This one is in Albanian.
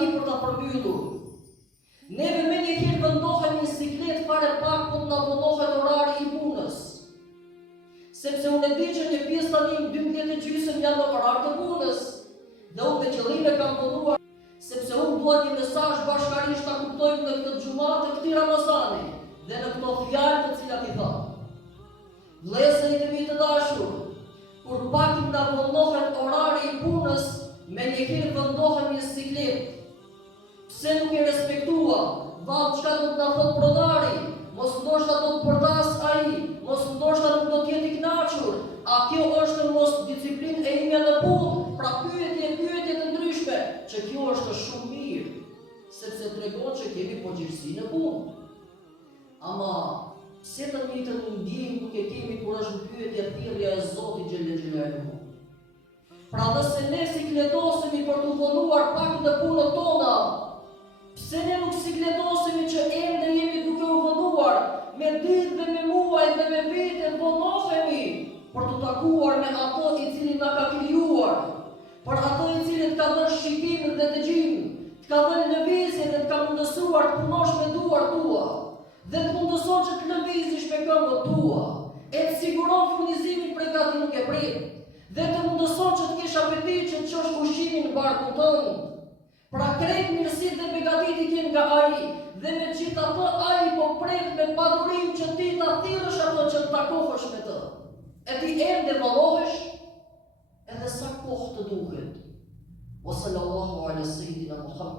tani për ta përmbyllur. Neve me një herë vendohemi në siklet fare pak për të na vonohet orari i punës. Sepse unë e di që një pjesë tani në 12:30 janë në orar të punës. Dhe unë me qëllime kam vonuar, sepse unë dua një mesazh bashkarisht ta kuptojmë në këtë xhumat të këtij Ramazani dhe në këto fjalë të cilat i tha. Vëllezërit e mi të dashur, kur pak na vonohet orari i punës, me një herë vendohemi në siklet. Pse nuk e respektua? Vallë çka do të na thot pronari? Mos ndoshta do të përdas ai, mos ndoshta nuk do të jetë i kënaqur. A kjo është mos disiplinë e ime në punë? Pra pyetje të ndryshme, që kjo është shumë mirë, sepse tregon që kemi përgjegjësi në punë. Ama pse të njëjtën ndjenjë nuk e kemi kur është pyetja thirrja e Zotit xhelel xhelaluhu? Pra nëse ne sikletosemi për të vonuar pak në punët tona, pse ne nuk sikletosemi që ende jemi duke u vonuar, me ditë dhe me muaj dhe me vite vonohemi për të takuar me ato i cili na ka krijuar, për ato i cili të ka dhënë shikimin dhe dëgjimin, të ka dhënë lëvizjen dhe të ka mundësuar të punosh me duart tua, dhe të mundëson që të lëvizësh me këmbët tua, e të siguron furnizimin prej gati nuk e prit, dhe të mundëson që të kesh apetit që të çosh ushqimin në barkun tënd. Pra krejt mirësit dhe begatit i kjen nga ai, dhe me gjithë ato ai po pret me padurim që ti ta thirrësh ato që të takohesh me të. E ti ende vallohesh, edhe sa kohë të duhet. Wa sallallahu ala sayyidina Muhammad.